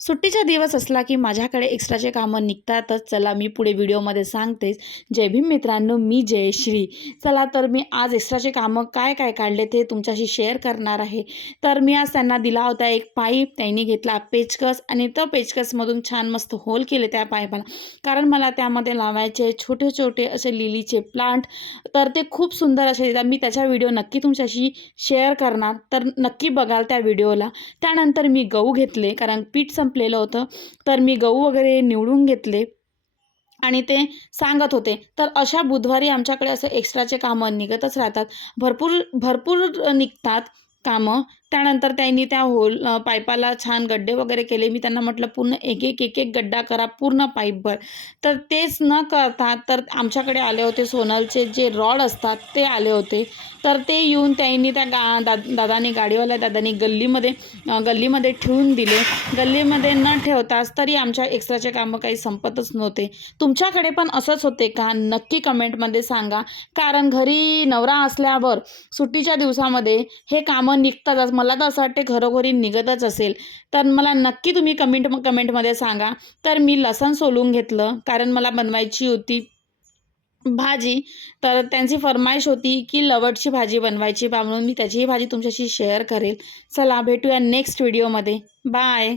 सुट्टीचा दिवस असला की माझ्याकडे एक्स्ट्राचे कामं निघतातच. चला मी पुढे व्हिडिओमध्ये सांगतेच. जय भीम मित्रांनो, मी जयश्री. चला तर मी आज एक्स्ट्राचे कामं काय काय काढले ते तुमच्याशी शेअर करणार आहे. तर मी आज त्यांना दिला होता एक पाईप, त्यांनी घेतला पेचकस आणि तो पेचकसमधून छान मस्त होल केले त्या पाईपाला. कारण मला त्यामध्ये लावायचे छोटे छोटे असे लिलीचे प्लांट, तर ते खूप सुंदर असे येतात. मी त्याचा व्हिडिओ नक्की तुमच्याशी शेअर करणार, तर नक्की बघाल त्या व्हिडिओला. त्यानंतर मी गहू घेतले, कारण पीठ संपलेलं होतं. तर मी गहू वगैरे निवडून घेतले आणि ते सांगत होते. तर अशा बुधवारी आमच्याकडे असं एक्स्ट्राचे कामं निघतच राहतात. भरपूर भरपूर निघतात कामं. त्यानंतर त्यांनी त्या पाईपाला छान गड्डे वगैरे केले. मी त्यांना म्हटलं, "पूर्ण एक एक गड्डा करा पूर्ण पाईपभर." तर तेच न करता तर आमच्याकडे आले होते सोनलचे जे रॉड असतात ते आले होते. तर ते येऊन त्यांनी त्या दादानी गाडीवाल्या दादानी गल्लीमध्ये ठेवून दिले. गल्लीमध्ये न ठेवताच तरी आमच्या एक्स्ट्राचे कामं काही संपतच नव्हते. तुमच्याकडे पण असंच होते का? नक्की कमेंटमध्ये सांगा. कारण घरी नवरा असल्यावर सुट्टीच्या दिवसामध्ये हे कामं निघतातच. मला तर असं वाटते घरोघरी निघतच असेल. तर मला नक्की तुम्ही कमेंटमध्ये सांगा. तर मी लसूण सोलून घेतलं, कारण मला बनवायची होती भाजी. तर त्यांची फर्माईश होती की लवटची भाजी बनवायची म्हणून मी त्याचीही भाजी तुमच्याशी शेअर करेल. चला भेटूया नेक्स्ट व्हिडिओमध्ये. बाय.